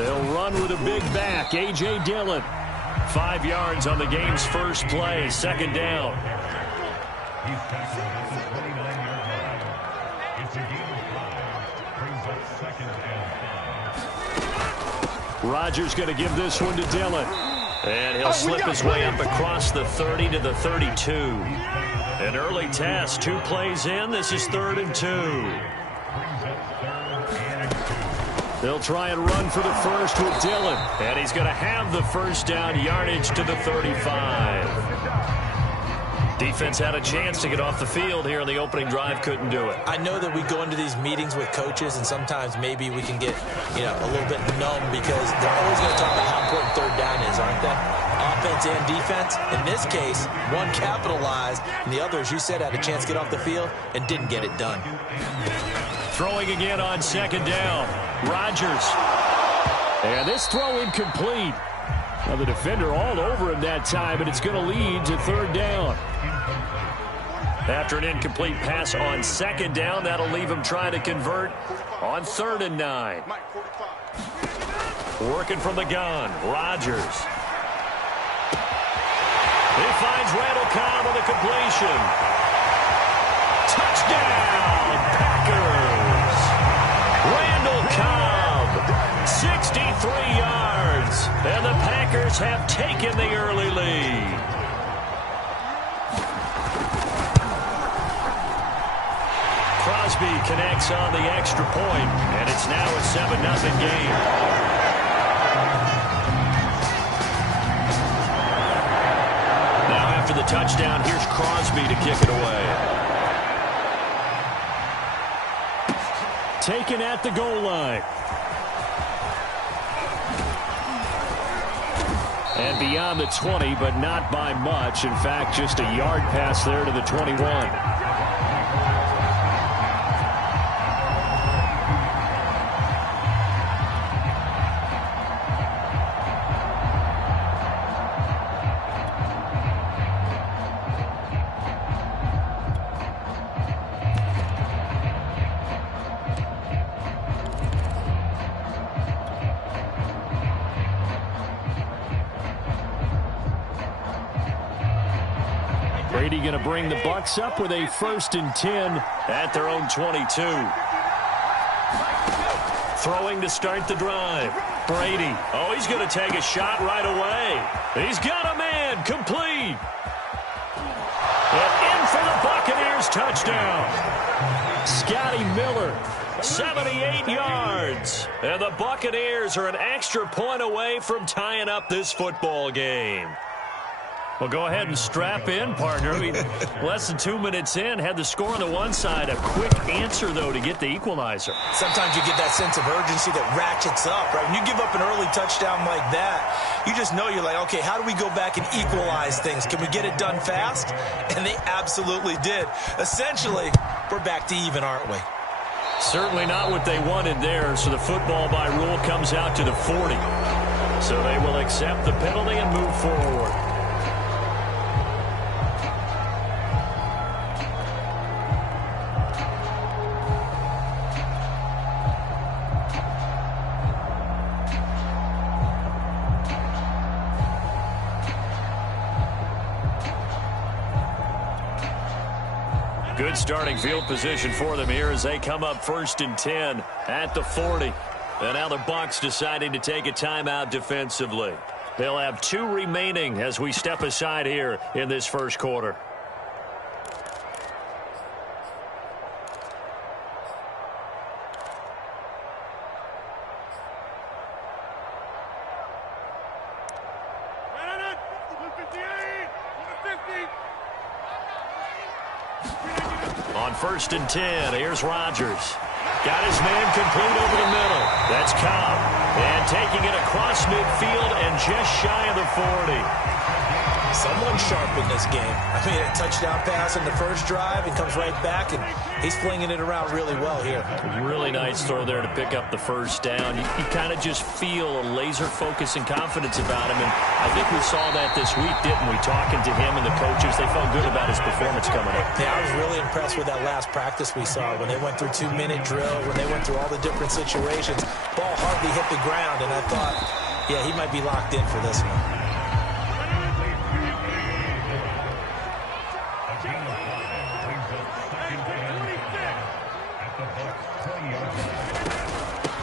They'll run with a big back, A.J. Dillon. 5 yards on the game's first play, second down. He's tackled at the 29-yard line. It's a gain of 5. Brings up second and 5. Rodgers going to give this one to Dillon. And he'll slip his way up across the 30 to the 32. An early test, 2 plays in. This is 3rd and 2. They'll try and run for the first with Dillon. And he's going to have the first down, yardage to the 35. Defense had a chance to get off the field here in the opening drive, couldn't do it. I know that we go into these meetings with coaches, and sometimes maybe we can get, a little bit numb because they're always going to talk about how important third down is, aren't they? Offense and defense. In this case, one capitalized, and the other, as you said, had a chance to get off the field and didn't get it done. Throwing again on second down. Rodgers. And this throw incomplete. Now the defender all over him that time, and it's going to lead to 3rd down. After an incomplete pass on second down, that'll leave him trying to convert on 3rd and 9. Working from the gun, Rodgers. He finds Randall Cobb on the completion. Touchdown, Packers! Randall Cobb, 63 yards, and the Packers have taken the early lead. Crosby connects on the extra point, and it's now a 7-0 game. Now after the touchdown, here's Crosby to kick it away. Taken at the goal line. And beyond the 20, but not by much. In fact, just a yard pass there to the 21. Brady going to bring the Bucs up with a 1st and 10 at their own 22. Throwing to start the drive. Brady. Oh, he's going to take a shot right away. He's got a man. Complete. And in for the Buccaneers touchdown. Scotty Miller. 78 yards. And the Buccaneers are an extra point away from tying up this football game. Well, go ahead and strap in, partner. Less than 2 minutes in, had the score on the one side. A quick answer, though, to get the equalizer. Sometimes you get that sense of urgency that ratchets up, right? When you give up an early touchdown like that, you just know you're like, okay, how do we go back and equalize things? Can we get it done fast? And they absolutely did. Essentially, we're back to even, aren't we? Certainly not what they wanted there, so the football by rule comes out to the 40. So they will accept the penalty and move forward. Good starting field position for them here as they come up 1st and 10 at the 40. And now the Bucs deciding to take a timeout defensively. They'll have 2 remaining as we step aside here in this first quarter. On 1st and 10, here's Rodgers. Got his man complete over the middle. That's Cobb. And taking it across midfield and just shy of the 40. Someone sharp in this game. I mean, a touchdown pass in the first drive. He comes right back, and he's flinging it around really well here. Really nice throw there to pick up the first down. You kind of just feel a laser focus and confidence about him, and I think we saw that this week, didn't we? Talking to him and the coaches, they felt good about his performance coming up. Yeah, I was really impressed with that last practice we saw when they went through 2-minute drill, when they went through all the different situations. ball hardly hit the ground, and I thought, yeah, he might be locked in for this one.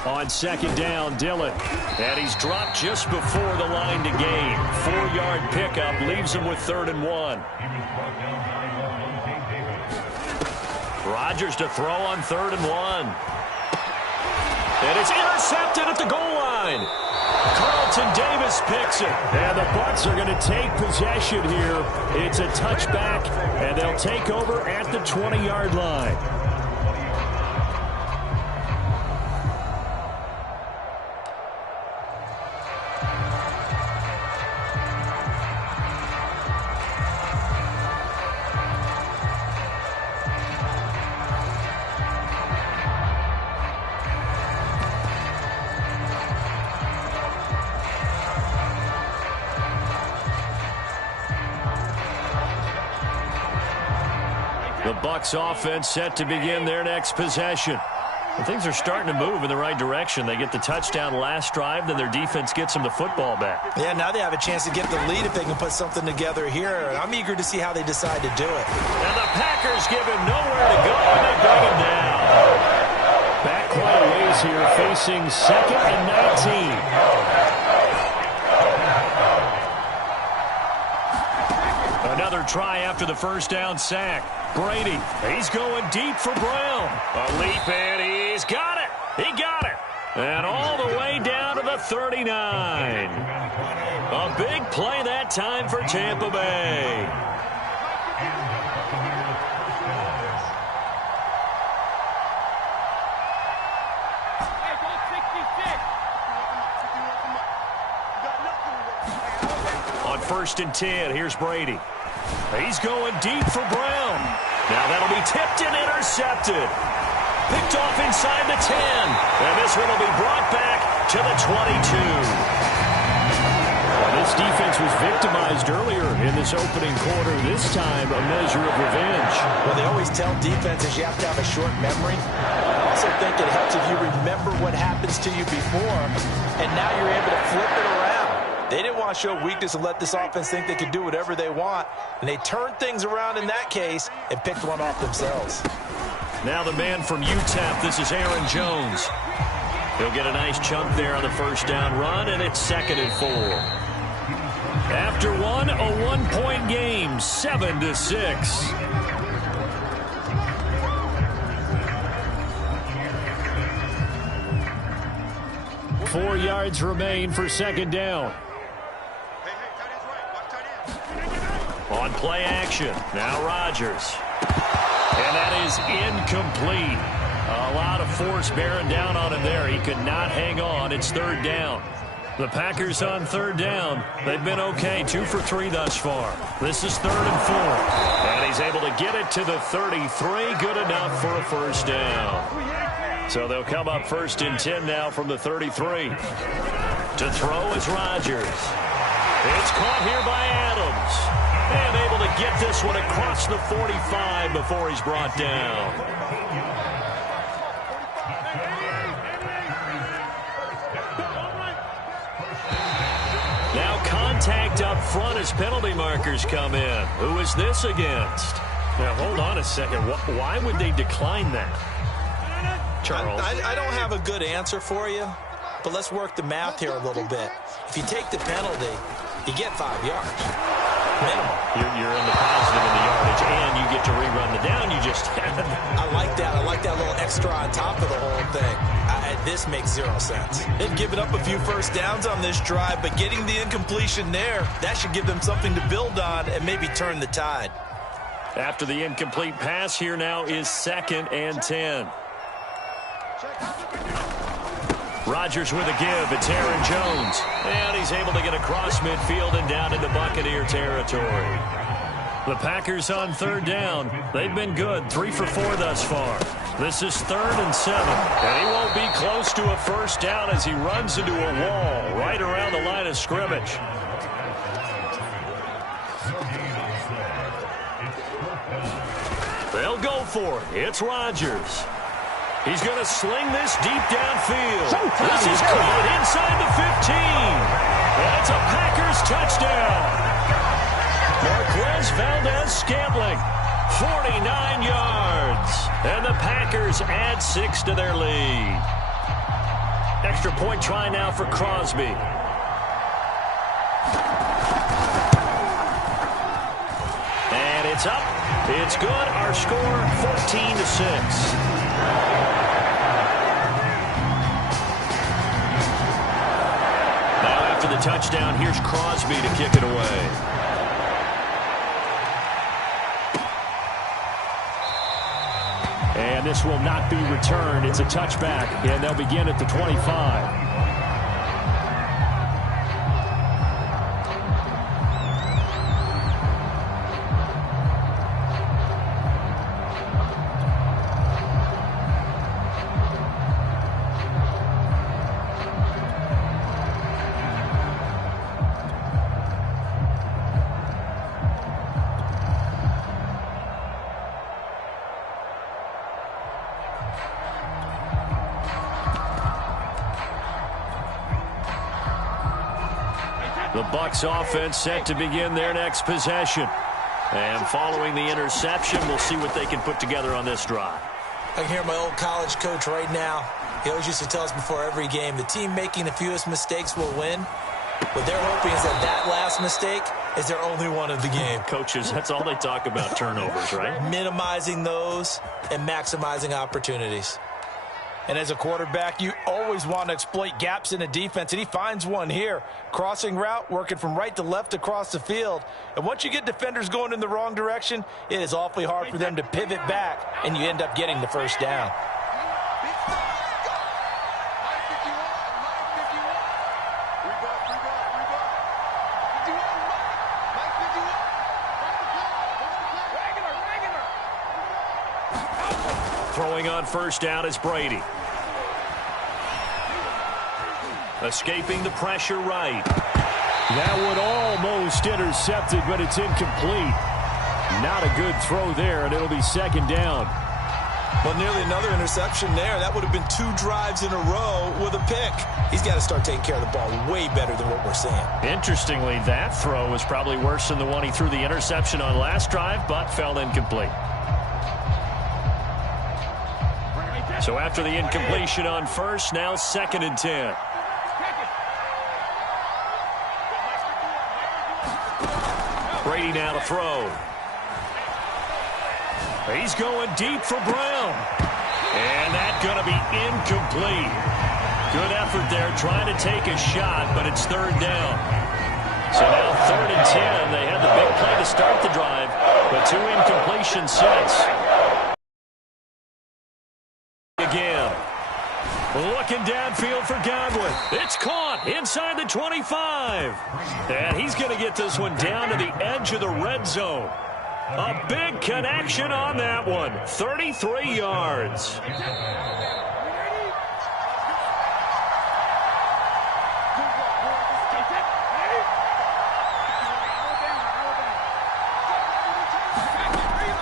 On second down, Dillon. And he's dropped just before the line to gain. 4-yard pickup leaves him with 3rd and 1. Rodgers to throw on 3rd and 1. And it's intercepted at the goal line. Carlton Davis picks it. And the Bucs are going to take possession here. It's a touchback, and they'll take over at the 20-yard line. The Bucs offense set to begin their next possession. And things are starting to move in the right direction. They get the touchdown last drive, then their defense gets them the football back. Yeah, now they have a chance to get the lead if they can put something together here. I'm eager to see how they decide to do it. And the Packers give him nowhere to go, and they bring him down. Back quite a ways here, facing 2nd and 19. Another try after the first down sack. Brady, he's going deep for Brown. A leap, and he's got it. He got it. And all the way down to the 39. A big play that time for Tampa Bay. On 1st and 10, here's Brady. He's going deep for Brown. Now that'll be tipped and intercepted. Picked off inside the 10. And this one will be brought back to the 22. Well, this defense was victimized earlier in this opening quarter. This time, a measure of revenge. Well, they always tell defenses you have to have a short memory. I also think it helps if you remember what happens to you before, and now you're able to flip it around. They didn't want to show weakness and let this offense think they could do whatever they want. And they turned things around in that case and picked one off themselves. Now the man from UTEP, this is Aaron Jones. He'll get a nice chunk there on the first down run, and it's 2nd and 4. After one, a 1-point game, 7-6. Four yards remain for second down. On play action, now Rodgers. And that is incomplete. A lot of force bearing down on him there. He could not hang on. It's 3rd down. The Packers on 3rd down. They've been okay, 2 for 3 thus far. This is 3rd and 4. And he's able to get it to the 33. Good enough for a first down. So they'll come up 1st and 10 now from the 33. To throw is Rodgers. It's caught here by Adams. And able to get this one across the 45 before he's brought down. Now contact up front as penalty markers come in. Who is this against? Now, hold on a second. Why would they decline that? Charles? I don't have a good answer for you, but let's work the math here a little bit. If you take the penalty, you get 5 yards. Minimum. You're in the positive in the yardage, and you get to rerun the down you just had. I like that. I like that little extra on top of the whole thing. This makes 0 sense. They've given up a few first downs on this drive, but getting the incompletion there, that should give them something to build on and maybe turn the tide. After the incomplete pass, here now is 2nd and 10. Rodgers with a give. It's Aaron Jones. And he's able to get across midfield and down into Buccaneer territory. The Packers on 3rd down. They've been good. 3 for 4 thus far. This is 3rd and 7. And he won't be close to a first down as he runs into a wall right around the line of scrimmage. They'll go for it. It's Rodgers. He's going to sling this deep downfield. This is caught inside the 15. That's a Packers touchdown. Marquez Valdez-Scantling, 49 yards. And the Packers add 6 to their lead. Extra point try now for Crosby. And it's up. It's good. Our score, 14-6. After the touchdown, here's Crosby to kick it away. And this will not be returned. It's a touchback, and they'll begin at the 25. The Bucs offense set to begin their next possession. And following the interception, we'll see what they can put together on this drive. I can hear my old college coach right now. He always used to tell us before every game, the team making the fewest mistakes will win. What they're hoping is that last mistake is their only one of the game. Coaches, that's all they talk about, turnovers, right? Minimizing those and maximizing opportunities. And as a quarterback, you always want to exploit gaps in a defense, and he finds one here. Crossing route, working from right to left across the field. And once you get defenders going in the wrong direction, it is awfully hard for them to pivot back, and you end up getting the first down. Throwing on first down is Brady. Escaping the pressure right. That one almost intercepted, but it's incomplete. Not a good throw there, and it'll be second down. Well, nearly another interception there. That would have been 2 drives in a row with a pick. He's got to start taking care of the ball way better than what we're seeing. Interestingly, that throw was probably worse than the one he threw the interception on last drive, but fell incomplete. So after the incompletion on first, now 2nd and 10. Brady now to throw. He's going deep for Brown. And that's going to be incomplete. Good effort there trying to take a shot, but it's 3rd down. So now 3rd and 10. They had the big play to start the drive, but 2 incompletions since. Again. Looking downfield for Godwin. It's caught inside the 25. And he's going to get this one down to the edge of the red zone. A big connection on that one. 33 yards.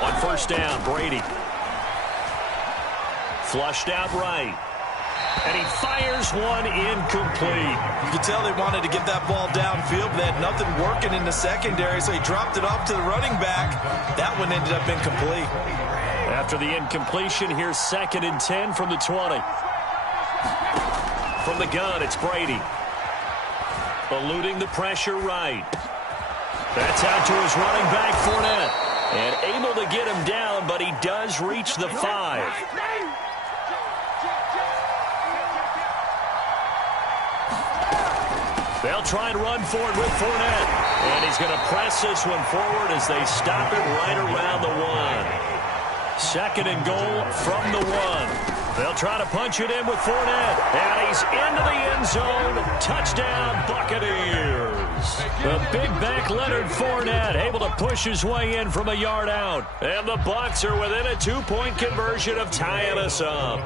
On first down, Brady. Flushed out right. And he fires one incomplete. You could tell they wanted to get that ball downfield, but they had nothing working in the secondary, so he dropped it off to the running back. That one ended up incomplete. After the incompletion, here's 2nd and 10 from the 20. From the gun, it's Brady. Eluding the pressure right. That's out to his running back, Fournette. And able to get him down, but he does reach the 5. They'll try and run forward with Fournette. And he's going to press this one forward as they stop it right around the 1. 2nd and goal from the 1. They'll try to punch it in with Fournette. And he's into the end zone. Touchdown, Buccaneers. The big back Leonard Fournette able to push his way in from a yard out. And the Bucs are within a 2-point conversion of tying us up.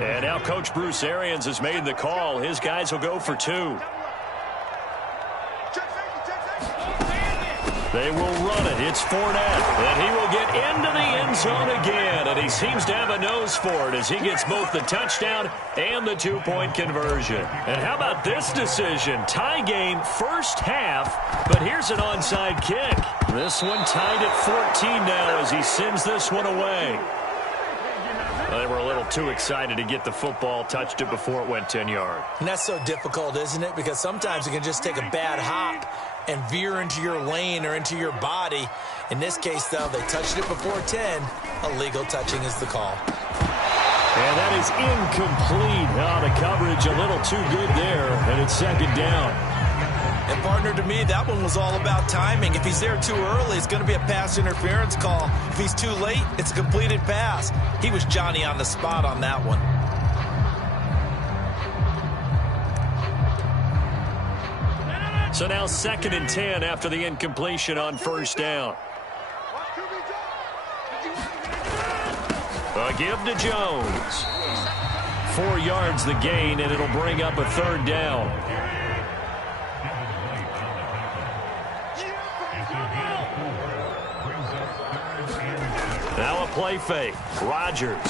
And now Coach Bruce Arians has made the call. His guys will go for 2. They will run it. It's Fournette. And he will get into the end zone again. And he seems to have a nose for it as he gets both the touchdown and the two-point conversion. And how about this decision? Tie game first half, but here's an onside kick. This one tied at 14 now as he sends this one away. Well, they were a little too excited to get the football, touched it before it went 10 yards. And that's so difficult, isn't it? Because sometimes you can just take a bad hop and veer into your lane or into your body. In this case, though, they touched it before 10. Illegal touching is the call. And that is incomplete. Oh, the coverage a little too good there, and it's second down. And, partner, to me, that one was all about timing. If he's there too early, it's going to be a pass interference call. If he's too late, it's a completed pass. He was Johnny on the spot on that one. So now 2nd and 10 after the incompletion on first down. A give to Jones. 4 yards the gain, and it'll bring up a third down. Now a play fake. Rodgers.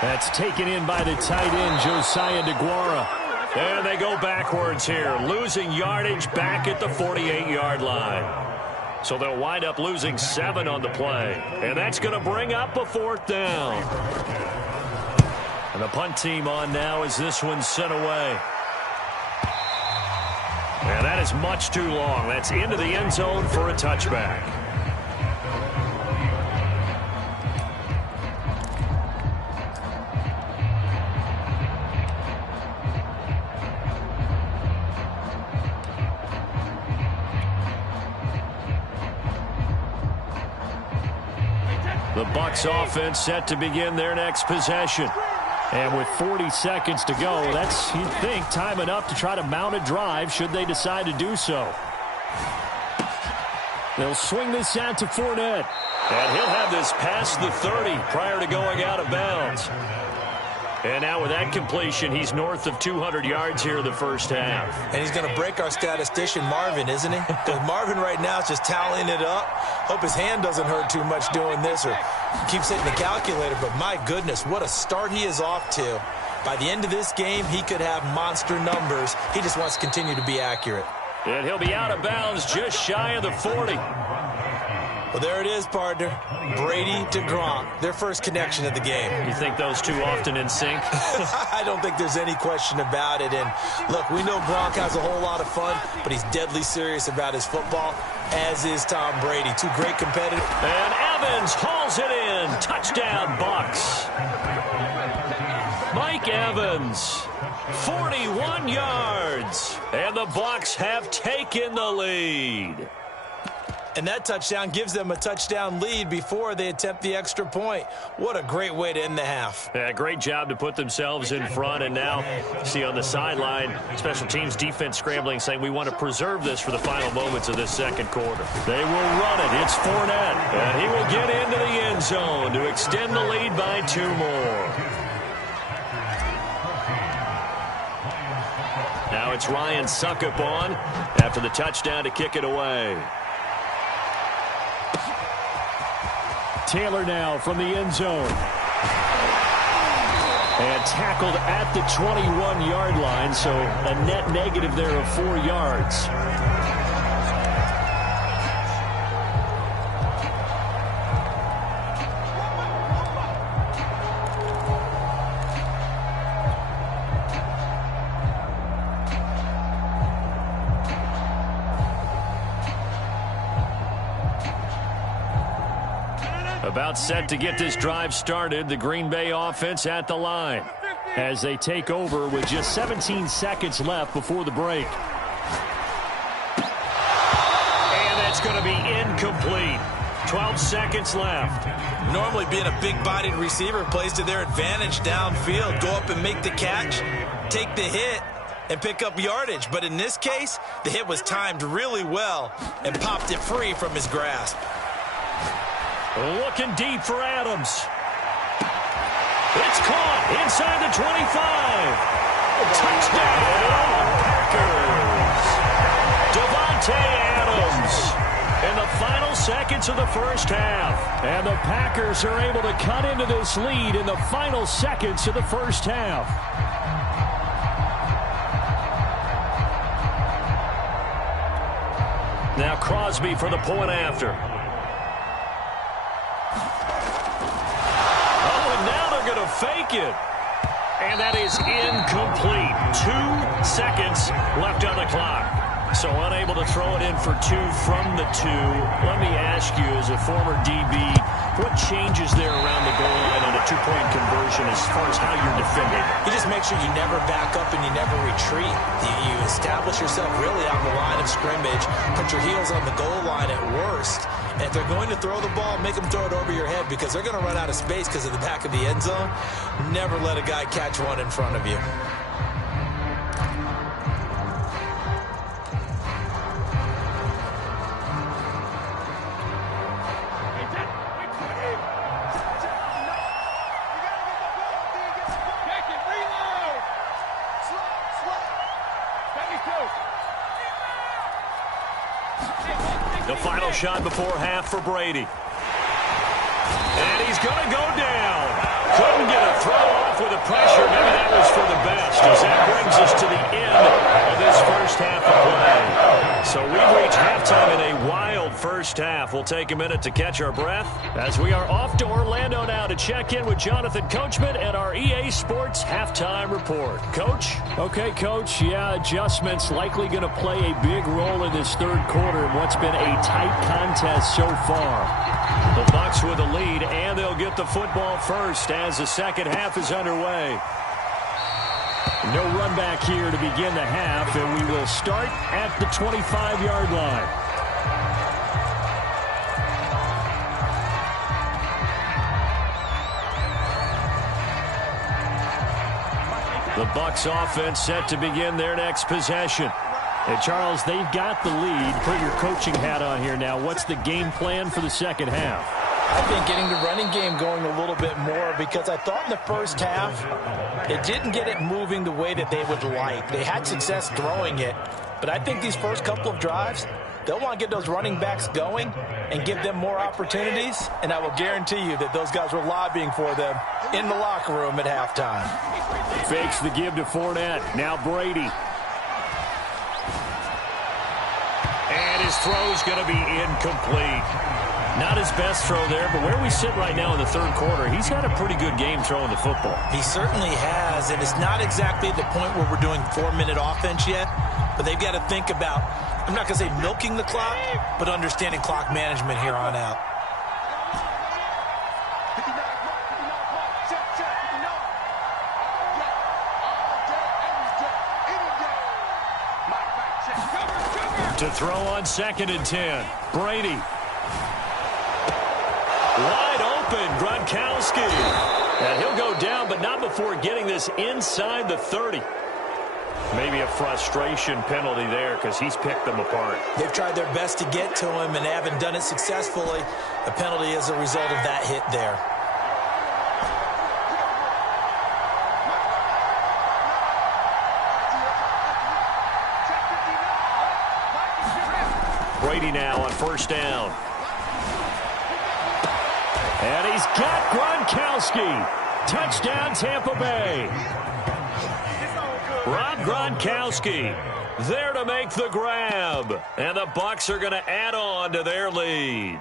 That's taken in by the tight end, Josiah DeGuara. And they go backwards here, losing yardage back at the 48-yard line. So they'll wind up losing 7 on the play. And that's going to bring up a 4th down. And the punt team on now as this one's sent away. And that is much too long. That's into the end zone for a touchback. The Bucs offense set to begin their next possession. And with 40 seconds to go, that's, you'd think, time enough to try to mount a drive should they decide to do so. They'll swing this out to Fournette. And he'll have this past the 30 prior to going out of bounds. And now with that completion, he's north of 200 yards here in the first half. And he's going to break our statistician, Marvin, isn't he? Because Marvin right now is just tallying it up. Hope his hand doesn't hurt too much doing this or keeps hitting the calculator. But my goodness, what a start he is off to. By the end of this game, he could have monster numbers. He just wants to continue to be accurate. And he'll be out of bounds just shy of the 40. Well, there it is, partner. Brady to Gronk, their first connection of the game. You think those two often in sync? I don't think there's any question about it. And, look, we know Gronk has a whole lot of fun, but he's deadly serious about his football, as is Tom Brady. Two great competitors. And Evans hauls it in. Touchdown, Bucs. Mike Evans, 41 yards. And the Bucs have taken the lead. And that touchdown gives them a touchdown lead before they attempt the extra point. What a great way to end the half. Yeah, great job to put themselves in front. And now, see on the sideline, special teams defense scrambling, saying we want to preserve this for the final moments of this second quarter. They will run it. It's Fournette. And he will get into the end zone to extend the lead by 2 more. Now it's Ryan Suckup on after the touchdown to kick it away. Taylor now from the end zone. And tackled at the 21-yard line, so a net negative there of 4 yards. About set to get this drive started, the Green Bay offense at the line as they take over with just 17 seconds left before the break. And that's going to be incomplete. 12 seconds left. Normally being a big-bodied receiver plays to their advantage downfield. Go up and make the catch, take the hit, and pick up yardage. But in this case, the hit was timed really well and popped it free from his grasp. Looking deep for Adams. It's caught inside the 25. Touchdown, Packers. Davante Adams. And the seconds of the first half. And the Packers are able to cut into this lead in the final seconds of the first half. Now Crosby for the point after. Oh, and now they're going to fake it. And that is incomplete. 2 seconds left on the clock. So unable to throw it in for 2 from the 2. Let me ask you, as a former DB, what changes there around the goal line on a 2-point conversion as far as how you're defending? You just make sure you never back up and you never retreat. You establish yourself really on the line of scrimmage, put your heels on the goal line at worst. And if they're going to throw the ball, make them throw it over your head because they're going to run out of space because of the back of the end zone. Never let a guy catch one in front of you. The final shot before half for Brady. And he's going to go down. Couldn't get a throw off with the pressure. Maybe that was for the best, as that brings us to the end of this first half of play. So we've reached halftime in a wild first half. We'll take a minute to catch our breath as we are off to Orlando now to check in with Jonathan Coachman and our EA Sports halftime report. Coach? Okay, Coach. Yeah, adjustments likely going to play a big role in this third quarter in what's been a tight contest so far. The Bucs with the lead, and they'll get the football first as the second half is underway. No run back here to begin the half, and we will start at the 25-yard line. The Bucs offense set to begin their next possession. And Charles, they've got the lead. Put your coaching hat on here now. What's the game plan for the second half? I think getting the running game going a little bit more because I thought in the first half it didn't get it moving the way that they would like. They had success throwing it, but I think these first couple of drives, they'll want to get those running backs going and give them more opportunities, and I will guarantee you that those guys were lobbying for them in the locker room at halftime. Fakes the give to Fournette. Now Brady. And his throw's going to be incomplete. Not his best throw there, but where we sit right now in the third quarter, he's had a pretty good game throwing the football. He certainly has, and it's not exactly at the point where we're doing 4-minute offense yet, but they've got to think about, I'm not going to say milking the clock, but understanding clock management here on out. To throw on 2nd and 10. Brady. Wide open, Gronkowski. And he'll go down, but not before getting this inside the 30. Maybe a frustration penalty there because he's picked them apart. They've tried their best to get to him and haven't done it successfully. A penalty as a result of that hit there. Brady now on first down. And he's got Gronkowski. Touchdown, Tampa Bay. Rob Gronkowski there to make the grab. And the Bucs are going to add on to their lead.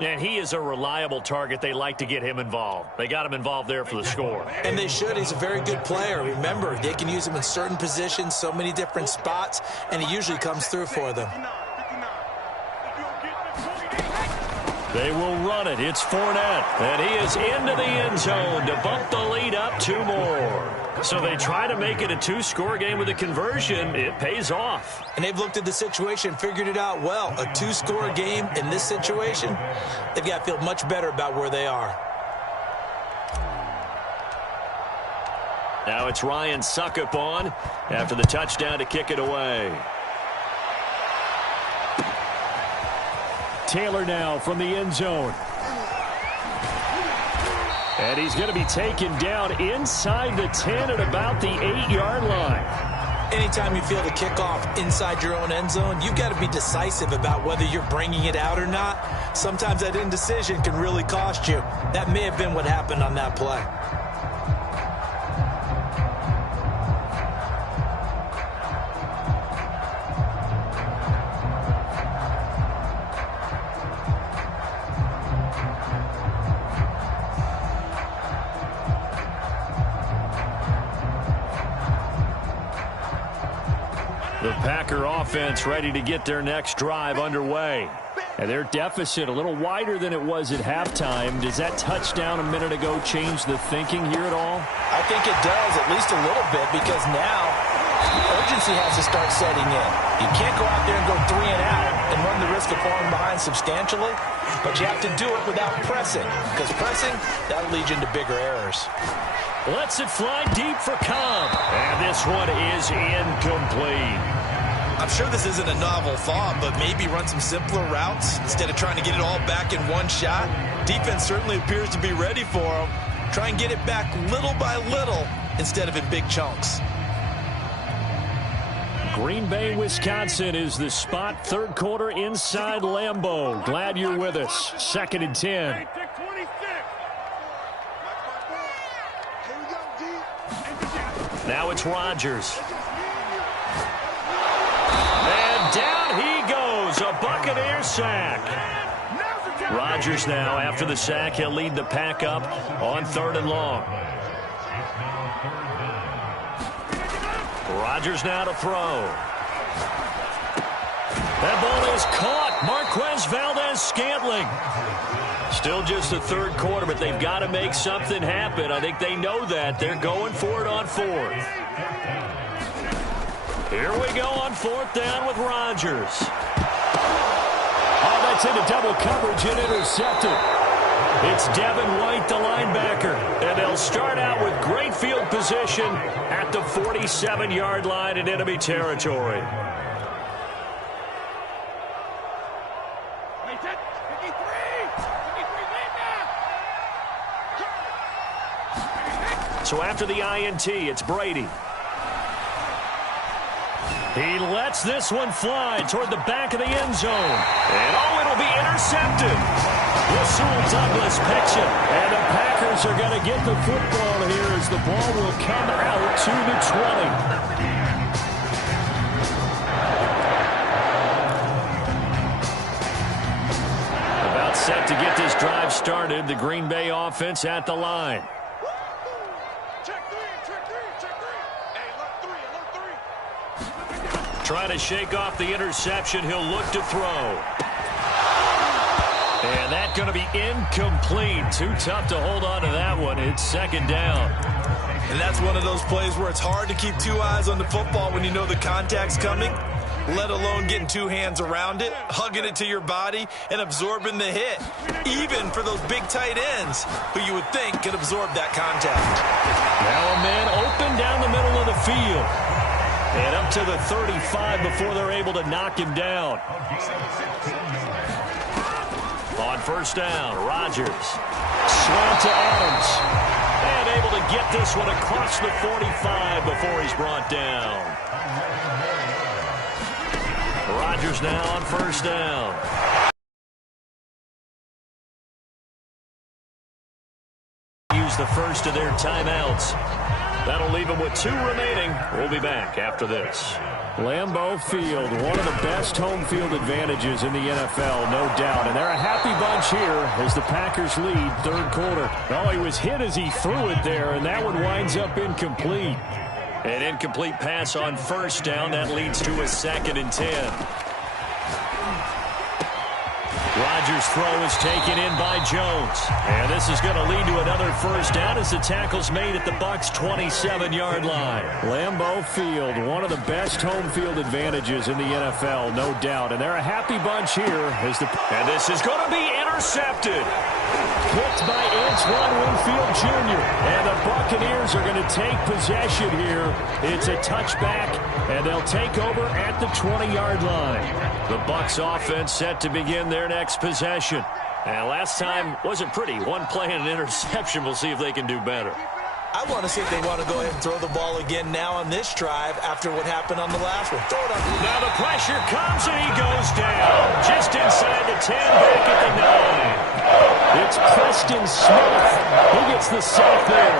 And he is a reliable target. They like to get him involved. They got him involved there for the score. And they should. He's a very good player. Remember, they can use him in certain positions, so many different spots, and he usually comes through for them. They will run it. It's Fournette. And he is into the end zone to bump the lead up 2 more. So they try to make it a 2-score game with a conversion. It pays off. And they've looked at the situation, figured it out well. A 2-score game in this situation, they've got to feel much better about where they are. Now it's Ryan Suckup on after the touchdown to kick it away. Taylor now from the end zone. And he's going to be taken down inside the 10 at about the 8-yard line. Anytime you feel the kickoff inside your own end zone, you've got to be decisive about whether you're bringing it out or not. Sometimes that indecision can really cost you. That may have been what happened on that play. The Packer offense ready to get their next drive underway. And their deficit a little wider than it was at halftime. Does that touchdown a minute ago change the thinking here at all? I think it does, at least a little bit, because now urgency has to start setting in. You can't go out there and go 3 and out and run the risk of falling behind substantially, but you have to do it without pressing, because pressing, that'll lead you into bigger errors. Lets it fly deep for Cobb. And this one is incomplete. I'm sure this isn't a novel thought, but maybe run some simpler routes instead of trying to get it all back in one shot. Defense certainly appears to be ready for him. Try and get it back little by little instead of in big chunks. Green Bay, Wisconsin is the spot. Third quarter inside Lambeau. Glad you're with us. 2nd and 10. Now it's Rodgers. And down he goes. A Buccaneer sack. Rodgers now, after the sack, he'll lead the pack up on 3rd and long. Rodgers now to throw. That ball is caught. Marquez Valdez-Scantling. Still just the third quarter, but they've got to make something happen. I think they know that. They're going for it on 4th. Here we go on 4th down with Rodgers. Oh, that's into double coverage and intercepted. It's Devin White, the linebacker. And they'll start out with great field position at the 47-yard line in enemy territory. So after the INT, it's Brady. He lets this one fly toward the back of the end zone. And oh, it'll be intercepted. Rasul Douglas picks it. And the Packers are going to get the football here as the ball will come out to the 20. About set to get this drive started. The Green Bay offense at the line. Trying to shake off the interception. He'll look to throw. And that's going to be incomplete. Too tough to hold on to that one. It's 2nd down. And that's one of those plays where it's hard to keep 2 eyes on the football when you know the contact's coming, let alone getting 2 hands around it, hugging it to your body, and absorbing the hit, even for those big tight ends who you would think could absorb that contact. Now a man open down the middle of the field. And up to the 35 before they're able to knock him down. On 1st down, Rodgers. Slant to Adams. And able to get this one across the 45 before he's brought down. Rodgers now on 1st down. Use the first of their timeouts. That'll leave them with 2 remaining. We'll be back after this. Lambeau Field, one of the best home field advantages in the NFL, no doubt. And they're a happy bunch here as the Packers lead 3rd quarter. Oh, he was hit as he threw it there, and that one winds up incomplete. An incomplete pass on 1st down. That leads to a 2nd and 10. Rodgers' throw is taken in by Jones. And this is going to lead to another 1st down as the tackle's made at the Bucs' 27-yard line. Lambeau Field, one of the best home field advantages in the NFL, no doubt. And they're a happy bunch here as and this is going to be intercepted. Picked by Antoine Winfield Jr. And the Buccaneers are going to take possession here. It's a touchback, and they'll take over at the 20-yard line. The Bucs offense set to begin their next possession. And last time wasn't pretty. One play and an interception. We'll see if they can do better. I want to see if they want to go ahead and throw the ball again now on this drive after what happened on the last one. Throw it up. Now the pressure comes and he goes down. Just inside the 10, back at the 9. It's Preston Smith. He gets the sack there.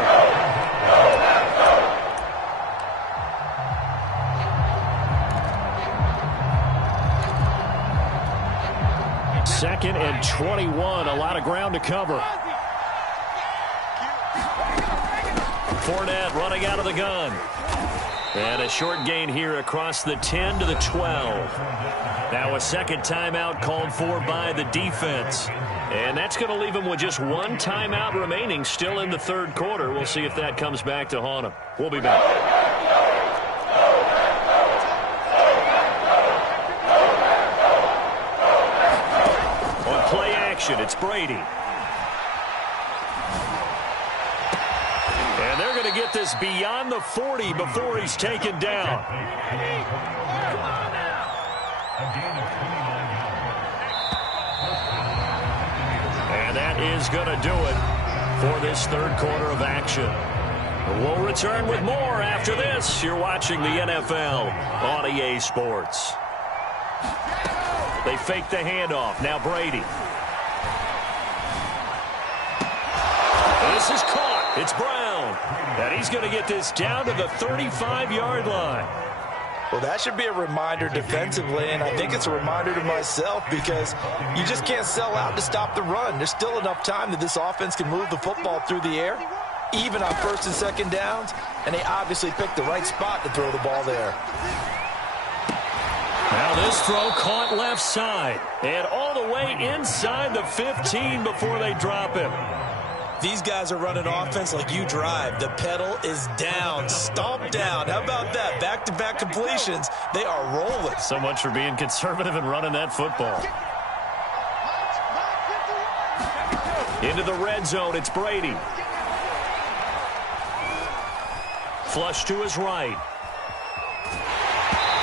Second and 21, a lot of ground to cover. Fournette running out of the gun. And a short gain here across the 10 to the 12. Now a second timeout called for by the defense. And that's going to leave him with just one timeout remaining still in the third quarter. We'll see if that comes back to haunt him. We'll be back. It's Brady. And they're going to get this beyond the 40 before he's taken down. And that is going to do it for this third quarter of action. We'll return with more after this. You're watching the NFL on EA Sports. They fake the handoff. Now Brady. This is caught. It's Brown. And he's going to get this down to the 35-yard line. Well, that should be a reminder defensively, and I think it's a reminder to myself because you just can't sell out to stop the run. There's still enough time that this offense can move the football through the air, even on first and second downs, and they obviously picked the right spot to throw the ball there. Now this throw caught left side and all the way inside the 15 before they drop him. These guys are running offense like you drive. The pedal is down, stomped down. How about that? Back-to-back completions. They are rolling. So much for being conservative and running that football. Into the red zone, it's Brady. Flush to his right.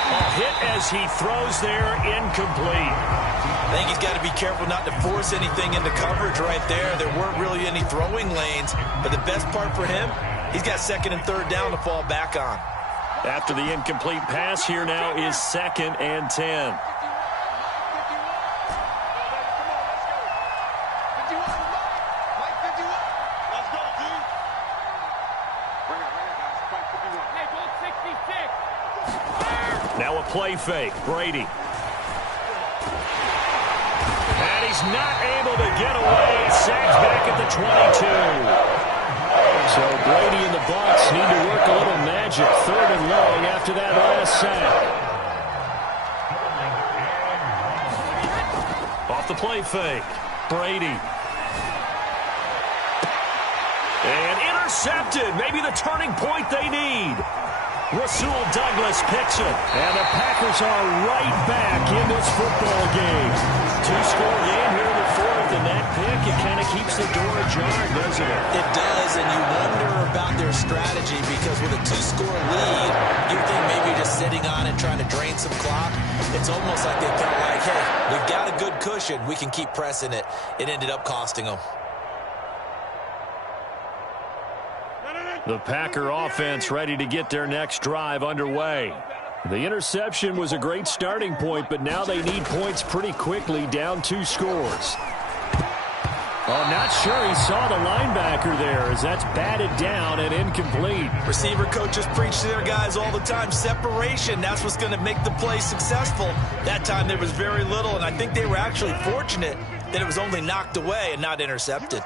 A hit as he throws there, incomplete. I think he's got to be careful not to force anything into coverage right there. There weren't really any throwing lanes, but the best part for him, he's got second and third down to fall back on. After the incomplete pass, here now is 2nd and 10. Now a play fake, Brady. And he's not able to get away. Sacked back at the 22. So Brady and the Bucs need to work a little magic. 3rd and long after that last sack. Off the play fake, Brady. And intercepted. Maybe the turning point they need. Rasul Douglas picks it. And the Packers are right back in this football game. 2-score game here in the 4th, and that pick, it kind of keeps the door ajar, doesn't it? It does, and you wonder about their strategy because with a 2-score lead, you think maybe just sitting on it trying to drain some clock. It's almost like they felt like, hey, we've got a good cushion. We can keep pressing it. It ended up costing them. The Packer offense ready to get their next drive underway. The interception was a great starting point, but now they need points pretty quickly, down 2 scores. Oh, not sure he saw the linebacker there as that's batted down and incomplete. Receiver coaches preach to their guys all the time. Separation, that's what's going to make the play successful. That time there was very little, and I think they were actually fortunate that it was only knocked away and not intercepted.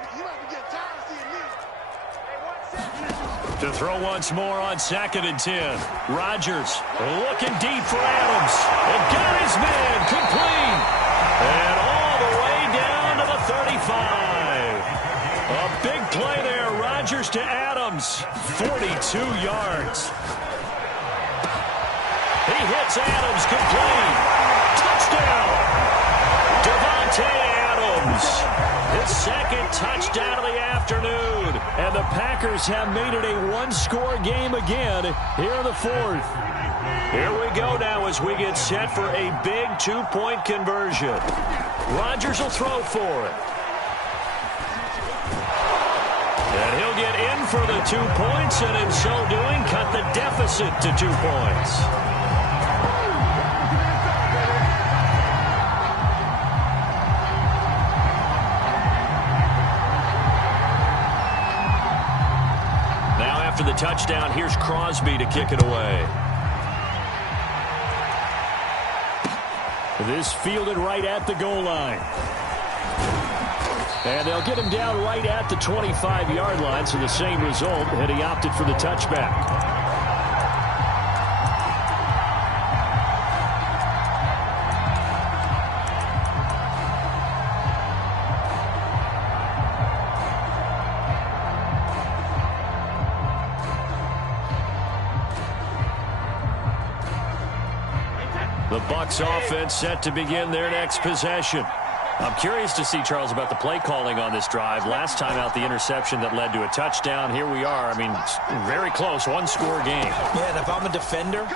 To throw once more on 2nd and 10. Rodgers looking deep for Adams. And got his man complete. And all the way down to the 35. A big play there. Rodgers to Adams. 42 yards. He hits Adams complete. Touchdown. Devontae Adams. His 2nd touchdown of the afternoon. And the Packers have made it a 1-score game again here in the 4th. Here we go now as we get set for a big 2-point conversion. Rodgers will throw for it. And he'll get in for the 2 points, and in so doing, cut the deficit to 2 points. Now after the touchdown, here's Crosby to kick it away. This fielded right at the goal line. And they'll get him down right at the 25-yard line, so the same result, and he opted for the touchback. The Bucs offense set to begin their next possession. I'm curious to see, Charles, about the play calling on this drive. Last time out, the interception that led to a touchdown. Here we are. I mean, very close, one-score game. Yeah, and if I'm a defender,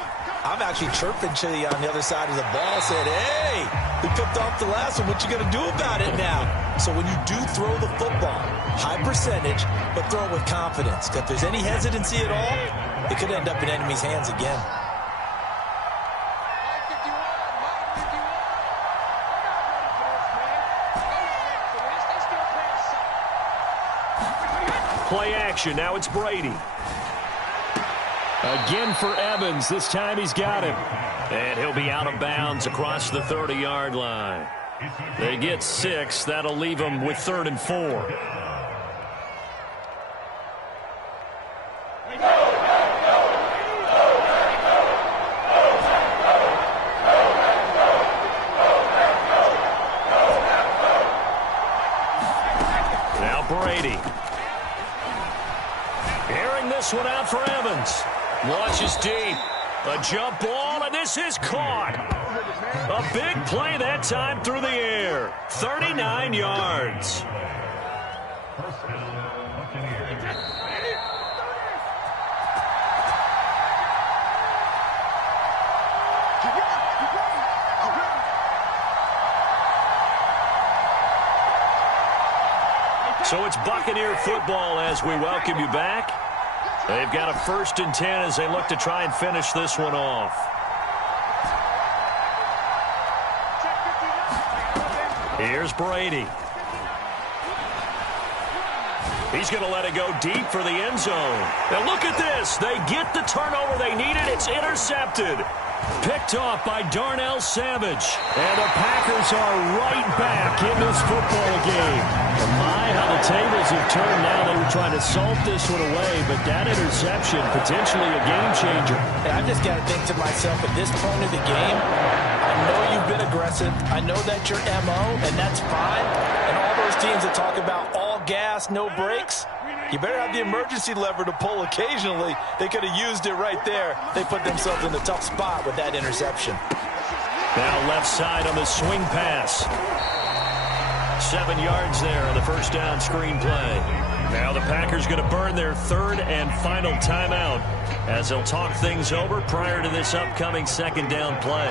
I'm actually chirping to you on the other side of the ball, saying, hey, we picked off the last one. What you going to do about it now? So when you do throw the football, high percentage, but throw it with confidence. If there's any hesitancy at all, it could end up in enemy's hands again. Play action. Now it's Brady. Again for Evans. This time he's got him. And he'll be out of bounds across the 30-yard line. They get 6. That'll leave them with 3rd and 4. Now Brady. Airing this one out for Evans. Launches deep. A jump ball, and this is caught. A big play that time through the air. 39 yards. So it's Buccaneer football as we welcome you back. They've got a 1st and 10 as they look to try and finish this one off. Here's Brady. He's going to let it go deep for the end zone. Now look at this. They get the turnover they needed. It's intercepted. Picked off by Darnell Savage. And the Packers are right back in this football game. My, how the tables have turned now. They were trying to salt this one away, but that interception, potentially a game changer. And I just got to think to myself, at this point of the game, I know you've been aggressive. I know that's your MO, and that's fine. And all those teams that talk about all gas, no brakes, you better have the emergency lever to pull occasionally. They could have used it right there. They put themselves in a tough spot with that interception. Now left side on the swing pass. 7 yards there on the first down screen play. Now the Packers going to burn their 3rd and final timeout as they'll talk things over prior to this upcoming 2nd down play.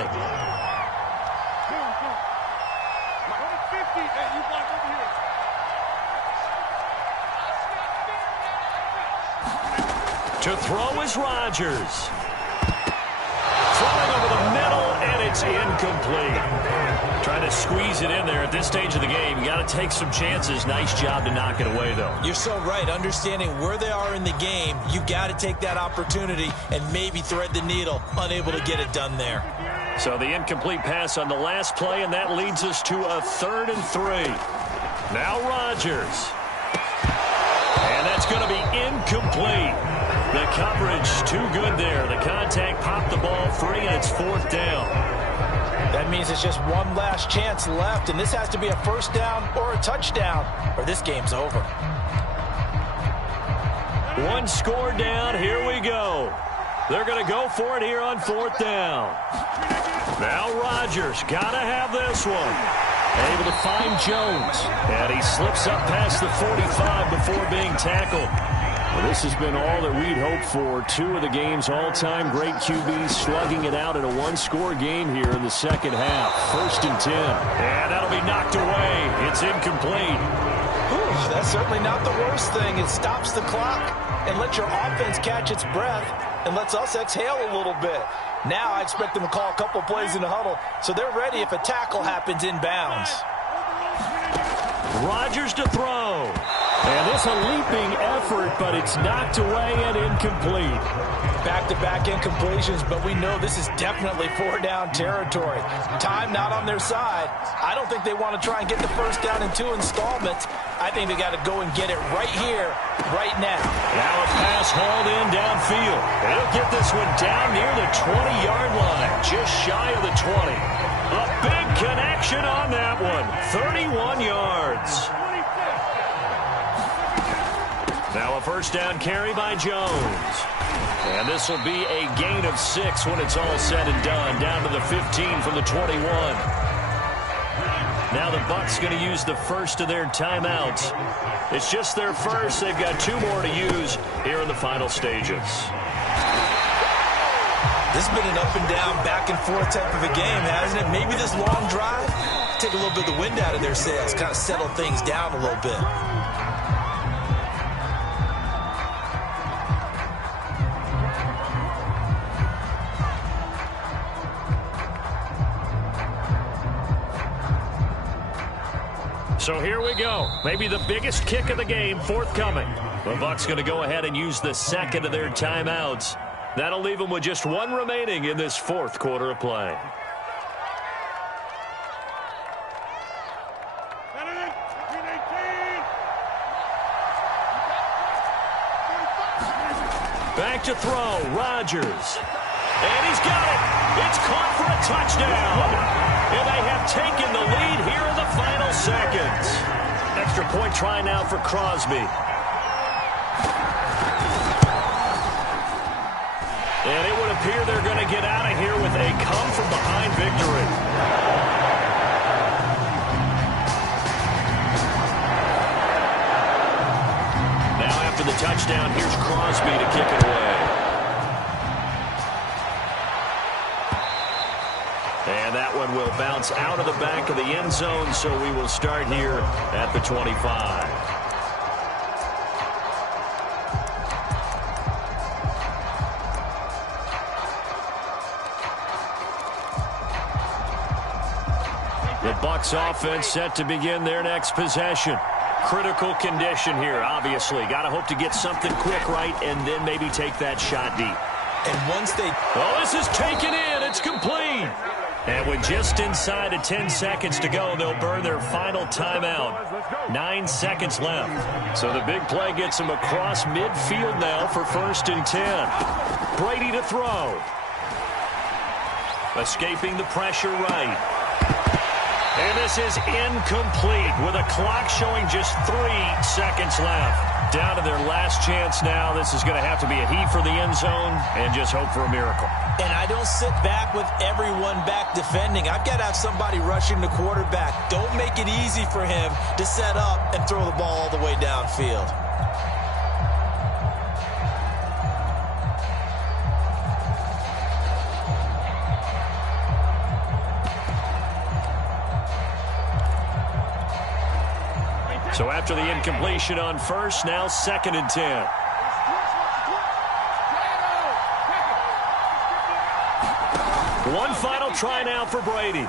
To throw is Rodgers. Throwing over the middle, and it's incomplete. Trying to squeeze it in there at this stage of the game. You got to take some chances. Nice job to knock it away, though. You're so right. Understanding where they are in the game, you got to take that opportunity and maybe thread the needle. Unable to get it done there. So the incomplete pass on the last play, and that leads us to a 3rd and 3. Now Rodgers. And that's going to be incomplete. The coverage too good there. The contact popped the ball free, and it's 4th down. That means it's just one last chance left, and this has to be a 1st down or a touchdown, or this game's over. One score down. Here we go. They're going to go for it here on 4th down. Now Rodgers got to have this one. Able to find Jones. And he slips up past the 45 before being tackled. Well, this has been all that we'd hoped for. 2 of the game's all-time great QBs slugging it out in a one-score game here in the second half. 1st and 10. And that'll be knocked away. It's incomplete. That's certainly not the worst thing. It stops the clock and lets your offense catch its breath and lets us exhale a little bit. Now I expect them to call a couple plays in the huddle so they're ready if a tackle happens inbounds. Rodgers to throw. And this a leaping effort, but it's knocked away and incomplete. Back-to-back incompletions, but we know this is definitely four-down territory. Time not on their side. I don't think they want to try and get the first down in 2 installments. I think they got to go and get it right here, right now. Now a pass hauled in downfield. They'll get this one down near the 20-yard line, just shy of the 20. A big connection on that one, 31 yards. Now a first down carry by Jones. And this will be a gain of 6 when it's all said and done, down to the 15 from the 21. Now the Bucs going to use the first of their timeouts. It's just their first. They've got 2 more to use here in the final stages. This has been an up and down, back and forth type of a game, hasn't it? Maybe this long drive, take a little bit of the wind out of their sails, kind of settle things down a little bit. So here we go. Maybe the biggest kick of the game forthcoming. The Bucs going to go ahead and use the second of their timeouts. That'll leave them with just 1 remaining in this 4th quarter of play. Back to throw, Rodgers. And he's got it. It's caught for a touchdown. And they have taken the lead here in the final seconds. Extra point try now for Crosby. And it would appear they're going to get out of here with a come-from-behind victory. Now after the touchdown, here's Crosby to kick it away. And that one will bounce out of the back of the end zone, so we will start here at the 25. The Bucs offense set to begin their next possession. Critical condition here, obviously. Got to hope to get something quick right and then maybe take that shot deep. And once they... Oh, this is taken in. It's complete. And with just inside of 10 seconds to go, they'll burn their final timeout. 9 seconds left. So the big play gets them across midfield now for 1st and 10. Brady to throw. Escaping the pressure right. And this is incomplete with a clock showing just 3 seconds left. Down to their last chance now. This is going to have to be a heave for the end zone and just hope for a miracle. And I don't sit back with everyone back defending. I've got to have somebody rushing the quarterback. Don't make it easy for him to set up and throw the ball all the way downfield. So after the incompletion on first, now 2nd and 10. One final try now for Brady.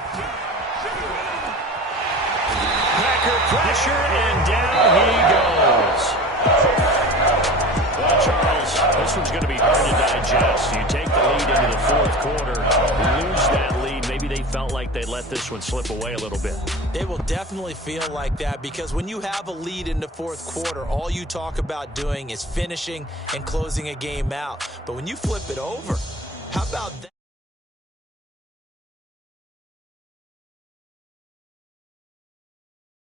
Packer pressure, and down he goes. Well, Charles, this one's going to be hard to digest. You take the lead into the 4th quarter, lose that lead. Maybe they felt like they let this one slip away a little bit. It will definitely feel like that because when you have a lead in the 4th quarter, all you talk about doing is finishing and closing a game out. But when you flip it over, how about that?